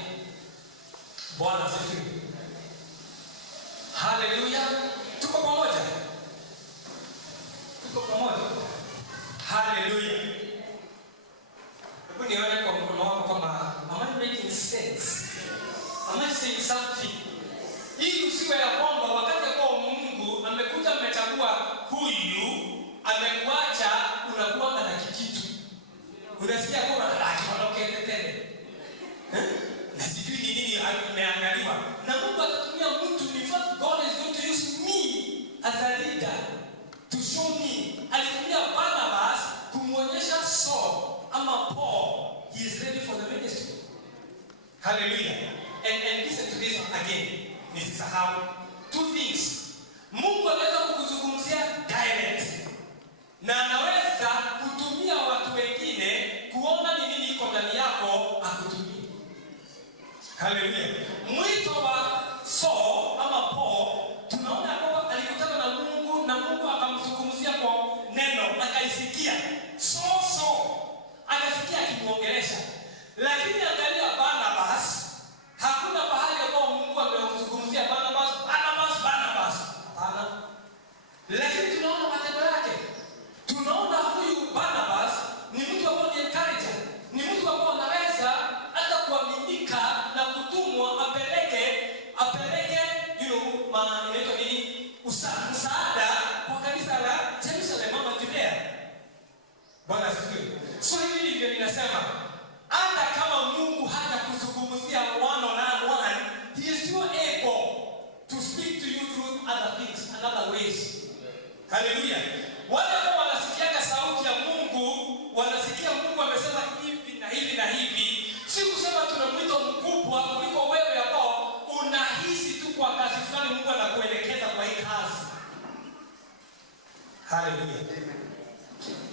Bwana asifiwe. Hallelujah. Tuko pamoja. Hallelujah. Hebu nione kwa mkono wako kama am I making sense? Am I saying something? Hii usiwe ya kwamba wakati kwa Mungu amekuja amechagua huyu, amekuacha unakuwa na kikitu. Unasikia kwamba anaokea tena. Na sijui ni nini imeangaliwa. Na Mungu atatumia mtu, in fact God is going to use me as a leader to show me. Alitumia Barnabas kumuonyesha Saul ama Paul he is ready for the ministry. Hallelujah. And listen to this again. Nisisahau 2 things. Mungu anaweza kukuzungumzia direct na anaweza kutumia watu wengine kuona ni nini iko ndani yako akutumie. Hallelujah. Mwito wa Saul ama Paul tunaona kwamba alikutana na Mungu na Mungu akamzungumzia kwa neno akaisikia. So akasikia akimuongelesha. Lakini angalia Barnabas, hakuna pahali ambapo Mungu amemzungumzia Barnabas. Hapana. Lakini tunaona matendo yake. Tunaona huyu Barnabas ni mtu ambaye ni encourager. Ni mtu ambaye anaweza hata kuaminika na kutumwa apeleke inaitwa nini? Msaada kwa kanisa la Jerusalem ama Judea. Bwana asifiwe. So hivi ndivyo ninasema, hata kama Mungu hata kuzungumzia one on one, he is still able to speak to you through other things and other ways. Hallelujah. Wale ambao wanasikia sauti ya Mungu, wanasikia Mungu amesema hivi na hivi na hivi. Si kusema tuna mwito mkubwa kuliko wewe ambao unahisi tu kwa kazi fulani Mungu anakuelekeza kwa hii kazi. Hallelujah.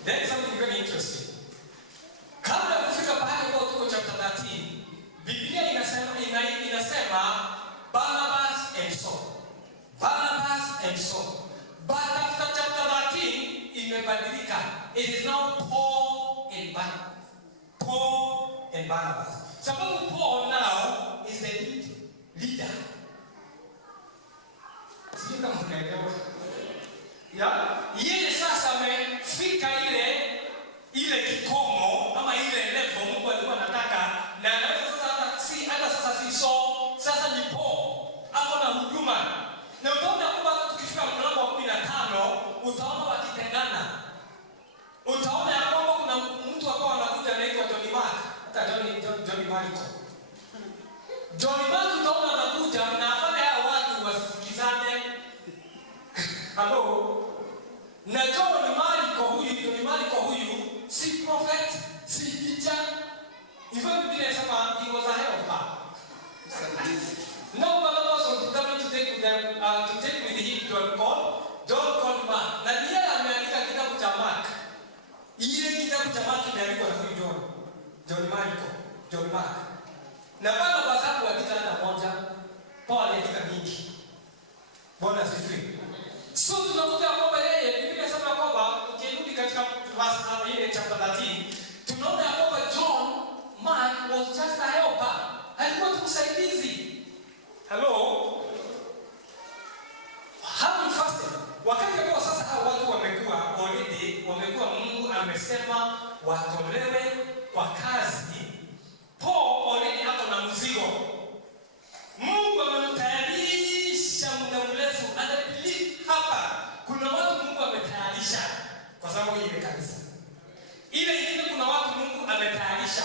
There is something very interesting. Kabla ya kufika pale kwa tuko chapter 13, Biblia inasema Barnabas and Saul. But after chapter 13 imebadilika. It is now Paul and Barnabas. Sababu Paul now is the leader. Sio kama unaelewa. Yeye sasa amefika ile kikomo ama ile level Mungu alikuwa anataka, na anaweza sasa si Saul, sasa ni Paul. Hapo na huduma. Na utaona kwamba tukifika mlango wa 15 utaona wakitengana. Utaona ya kwamba kuna mtu ambao anakuja anaitwa John Mark. Hata John Mark utaona anakuja na afanya hao watu Na John Marko huyu si prophet, si teacher. Even Biblia inasema he was a helper. No one was determined to take with him John called Mark. Na ndiye ameandika kitabu cha Mark. Ile kitabu cha Mark kimeandikwa na huyu John Mark. Na bado basabu andika na moja, Paul aliandika mingi. Bwana asifiwe. So tunakuta kwamba yeye Biblia inasema kwamba ukirudi katika verse ile chapter 13, tunaona kwamba John Mark was just a helper. Alikuwa tu msaidizi. Hello. Having fasted. Wakati ambao sasa hao watu wamekuwa Mungu amesema watolewe kwa kazi. Paul already hapo na mzigo. Mungu amemtayarisha muda mrefu. And I believe hapa kuna watu Mungu ametayarisha kwa sababu ile kanisa. Ile ingine kuna watu Mungu ametayarisha.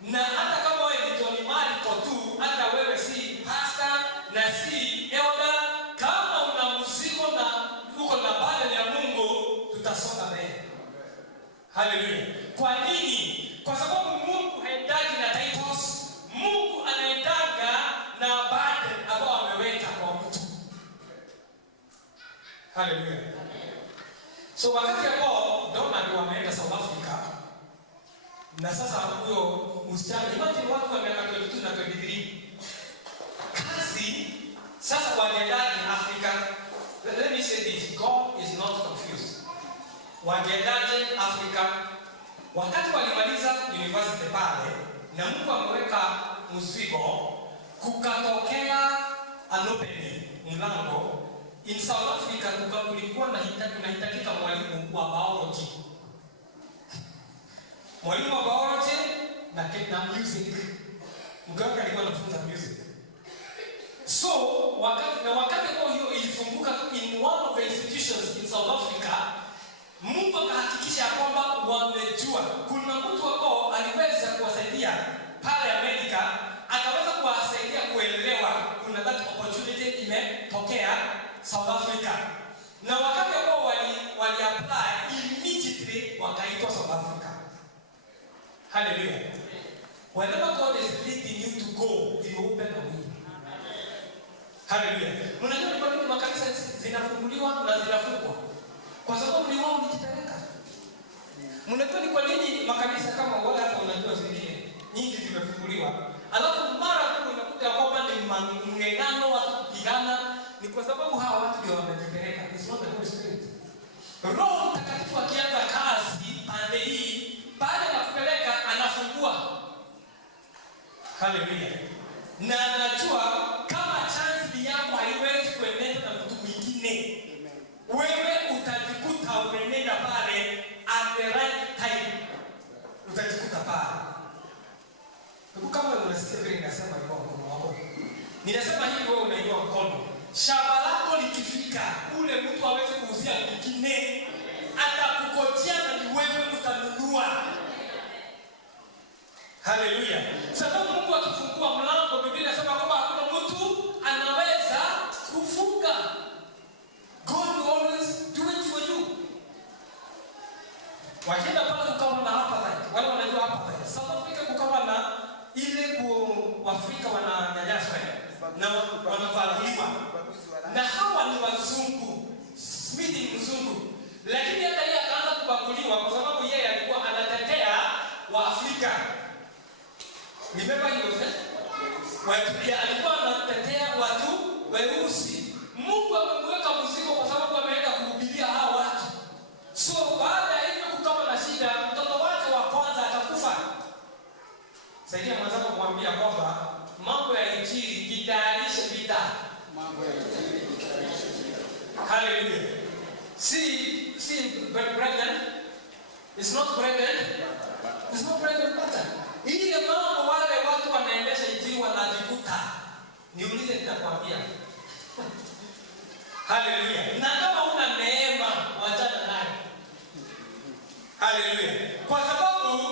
Na hata kama wewe ni John Marko tu, hata wewe si pastor na si elder, kama una mzigo na uko na burden ya Mungu, tutasonga mbele. Haleluya. Kwa nini? Kwa sababu Mungu haendagi na titles. Mungu anaendaga na burden ambao ameweka kwa mtu. Haleluya. So wakati ambao Donald wameenda South Africa, na sasa huyo msichana, imagine watu wa miaka 22 na 23. Kazi sasa wanaendaje Afrika? Let me say this, God is not confused. Wanaendaje Afrika? Wakati walimaliza university pale, na Mungu ameweka mzigo, kukatokea an opening, mlango. In South Africa kulikuwa kunahitajika mwalimu wa biology. Mwalimu wa biology na music. Mganga alikuwa anafunza music. So wakati kwa hiyo ilifunguka in one of the institutions in South Africa, Mungu akahakikisha kwamba wamejua kuna mtu wako aliweza kuwasaidia pale Amerika, akaweza kuwasaidia kuelewa kuna that opportunity imetokea South Africa. Na wakati ambao wali apply immediately wakaitwa South Africa. Hallelujah. Whenever God is leading you to go, He will open a way. Hallelujah. Unajua ni kwa nini makanisa zinafunguliwa na zinafungwa? Kwa sababu ni wao mjipeleka. Mnajua ni kwa nini makanisa kama wale hapa unajua zingine nyingi zimefunguliwa. Alafu mara tu unakuta kwamba ni mng'eng'ano watu kupigana, ni kwa sababu hawa watu ndio wamejipeleka. It's not the Holy Spirit. Roho Mtakatifu akianza kazi pande hii, baada ya kupeleka anafungua. Hallelujah. Na anajua kama chance yako haiwezi kuenenda na mtu mwingine, wewe utajikuta unaenda pale at the right time. Utajikuta pale. Kama unasikia vile ninasema hivyo mkono wako. Ninasema hivi wewe unainua mkono. Shamba lako likifika, ule mtu aweze kuuzia mwingine, atakukojea na ni wewe utanunua. Hallelujah. Sababu Mungu akifungua mlango, Biblia inasema kwamba hakuna mtu anaweza kufunga. God will always do it for you. Wakienda pale kukawa na apartheid. Wale wanajua apartheid. South Africa kukawa na ile Waafrika wananyanyaswa na wanavaliwa. Na hawa ni wazungu. Smith ni mzungu. Lakini hata yeye akaanza kubaguliwa kwa sababu yeye alikuwa anatetea Waafrika. Remember he was there? Alikuwa anatetea watu weusi. Mungu amemweka mzigo kwa sababu ameenda kuhubiria hao watu. So baada ya hivyo kukawa na shida, mtoto wake wa kwanza atakufa. Saidia mwenzako kumwambia kwamba mambo ya injili jitayarishe vita. Mambo ya injili jitayarishe vita. Hallelujah. See brethren, it's not brethren. It's not brethren butter. Ile mambo wale watu wanaendesha injili wanajikuta. Niulize nitakwambia. Hallelujah. Na kama una neema wachana naye. Hallelujah. Kwa sababu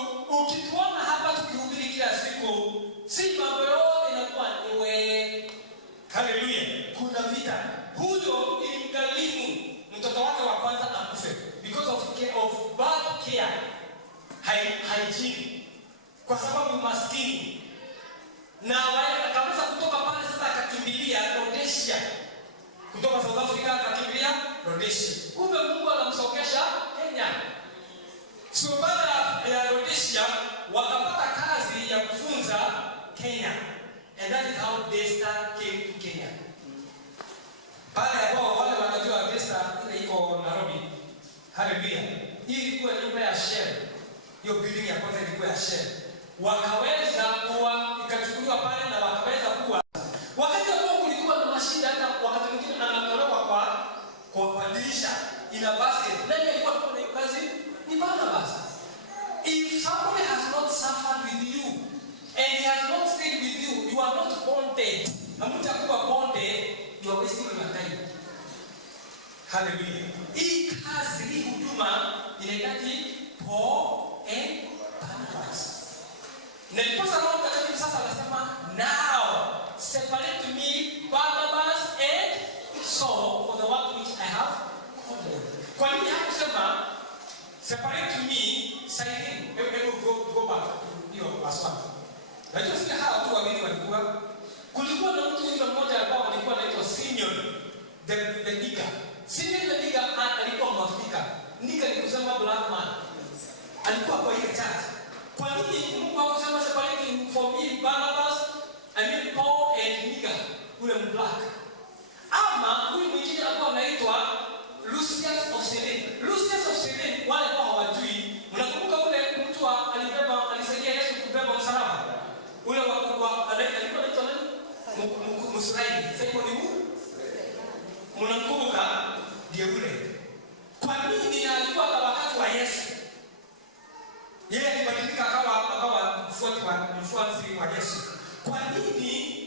ukituona hapa tukihubiri kila siku, si mambo yote inakuwa ni wewe. Hallelujah. Kuna vita. Huyo ilimgharimu mtoto wake wa kwanza akufe. hygiene kwa sababu maskini. Na akaweza kutoka pale sasa akakimbilia Rhodesia. Kutoka South Africa akakimbilia Rhodesia. Kumbe Mungu anamsokesha Kenya. So baada ya Rhodesia wakapata kazi ya kufunza Kenya. And that is how Desta came to Kenya. Pale ambao wale wanajua Desta ile iko Nairobi. Hallelujah. Hii ilikuwa nyumba ya Shell. Hiyo building ya kwanza ilikuwa ya Shell. Wakaweza kuwa ikachukuliwa pale na wakaweza kuwa wakati ambao kulikuwa na mashida hata wakati mwingine anatolewa kwa dirisha ina basket. Nani alikuwa anafanya hiyo kazi? Ni Barnabas. If somebody has not suffered with you and he has not stayed with you, you are not bonded. Hamtakuwa bonded, you are wasting your time. Hallelujah. Hii kazi, hii huduma inahitaji Paul and Barnabas. Na ndiposa Roho Mtakatifu sasa anasema now separate me Barnabas and Saul for the work which I have called them. Kwa nini hakusema separate me Simon? Go back. Hiyo waswali. Najua sisi hawa watu wawili walikuwa kulikuwa na mtu yule mmoja ambao alikuwa anaitwa Simeon the Nigger. Simeon the Nigger alikuwa Mwafrika. Nigger ni kusema black man. Alikuwa kwa ile church. Kwa nini Mungu hakusema separate for me Barnabas, Paul and Nigger, ule black? Ama huyu mwingine alikuwa anaitwa Lucius of Cyrene. Lucius of Cyrene wale ambao hawajui, mnakumbuka ule mtu alisaidia Yesu kubeba msalaba? Ule alikuwa anaitwa nani? Musraili. Sasa ni huyu? Mnakumbuka ndiye ule. Kwa nini alikuwa kwa wakati wa Yesu? Yeye alibadilika akawa mfuasi wa Yesu. Kwa nini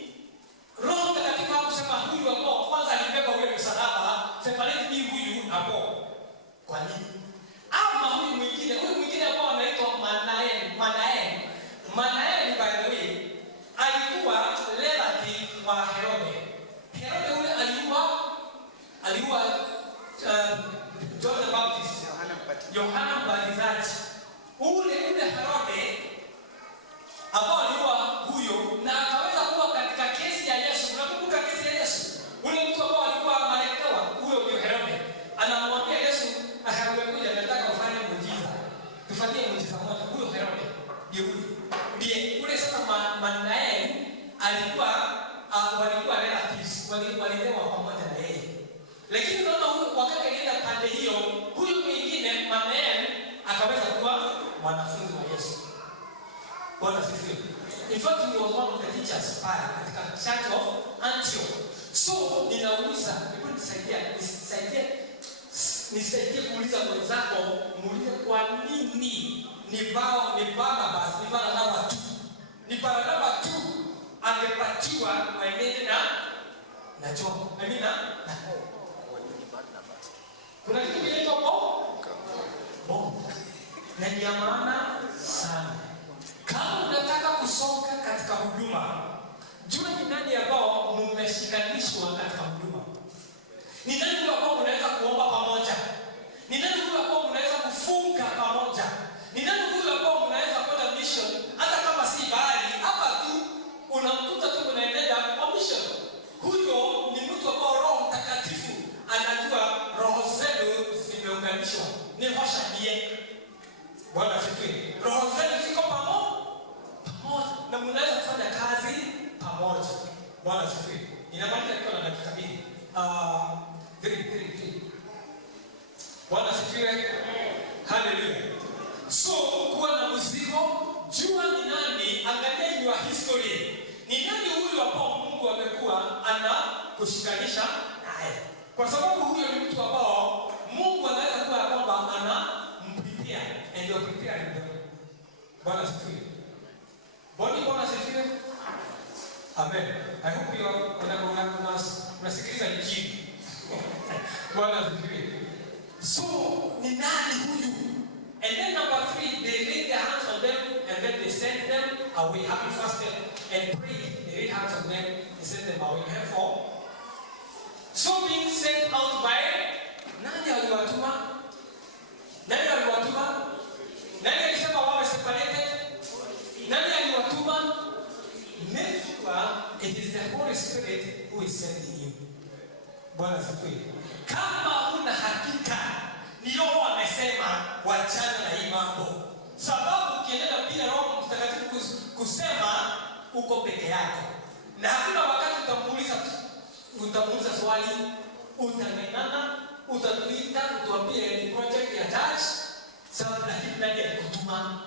Roho Mtakatifu hakusema huyu ambao kwanza alibeba ule msalaba separate me huyu na Paul? Kwa nini? Ama huyu mwingine ambao anaitwa Manaen by the way alikuwa relative wa Herode. Herode ule aliua John the Baptist, Yohana Mbatizaji. Ule Herode ambao aliua huyo na akaweza kuwa katika kesi ya Yesu. Unakumbuka kesi ya Yesu? Ule mtu ambao alikuwa amaletewa, huyo ndio Herode. Anamwambia Yesu, "Wewe nataka ufanye muujiza. Tufanyie muujiza moja." Huyo Herode ndiye ule sasa Manaen walikuwa relatives, walilewa pamoja na yeye. Lakini unaona wakati alienda pande hiyo, huyo mwingine Manaen akaweza kuwa mwanafunzi wa Yesu. Bwana asifiwe. In fact, he was one of the teachers pale katika church of Antioch. So, ninauliza, hebu nisaidie kuuliza mwenzako, muulize kwa nini ni Barnabas tu angepatiwa waende na John. Kuna kitu kinaitwa Paul. Na ni maana sana. Kama unataka kusonga katika huduma, jua ni nani ambao mmeshikanishwa katika huduma. Ni nani ambao mnaweza kuomba pamoja? Ni nani ambao mnaweza kufunga pamoja? Ni nani ambao mnaweza kwenda mission hata kama si bahari, hapa tu unamkuta tu unaendelea kwa mission. Huyo ni mtu ambao Roho Mtakatifu anajua roho zenu zimeunganishwa. Ni hosha ndiye. Bwana asifiwe. Roho zenu ziko pamoja na mnaweza kufanya kazi pamoja. Bwana asifiwe. Inamaanisha kwa na dakika 2. 3. Bwana asifiwe. Hallelujah. So kuwa na mzigo, jua ni nani, angalia your history. Ni nani huyu ambao Mungu amekuwa anakushikanisha naye? Kwa sababu huyo ni mtu ambao Mungu anaweza kuwa kwamba prepare and you are preparing them. Bwana asifiwe. Bwana asifiwe. Amen. I hope you are unasikiliza injili. Bwana asifiwe. So ni nani huyu? And then number 3, they laid their hands on them and then they sent them away. Having fasted and prayed, they laid hands on them and sent them away. Therefore, so being sent out by nani aliwatuma? Nani alisema wawe Bwana asifiwe. Kama una hakika ni Roho amesema wachana na hii mambo. Sababu ukiendelea bila Roho Mtakatifu kusema uko peke yako. Na hakuna wakati utamuuliza swali, utang'ang'ana, utatuita, utuambie ni project ya church, sababu lakini nani alikutuma?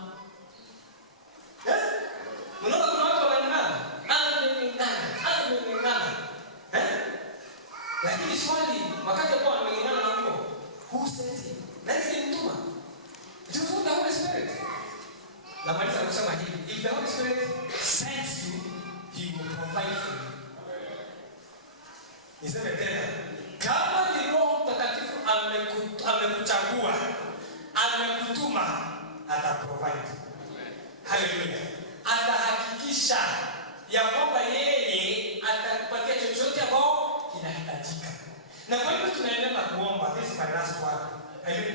Mnaona kuna watu wanang'ang'ana, anang'ang'ana. Lakini swali wakati ambao wanang'ang'ana na Mungu, who sent him? Nani alimtuma? It was the Holy Spirit. Na Marisa kusema hivi, if the Holy Spirit sends you, he will provide for you. Niseme tena, kama ni Roho Mtakatifu amekuchagua, amekutuma, ataprovide. Hallelujah. Atahakikisha ya kwamba yeye atakupatia chochote ambao kinahitajika. Na kwa hivyo tunaendelea kuomba. This is my last one. I mean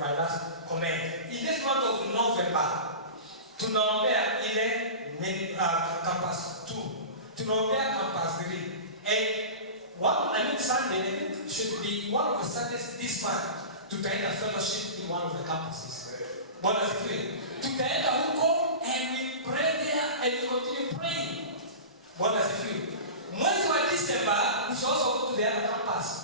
my last comment. In this month of November, tunaombea ile campus 2. Tunaombea campus 3. And Sunday should be one of the Sundays this month. Tutaenda fellowship in one of the campuses. Bwana asifiwe. Tutaenda huko and we pray there and we continue praying. Bwana asifiwe. Mwezi wa December we shall also go to the other campus.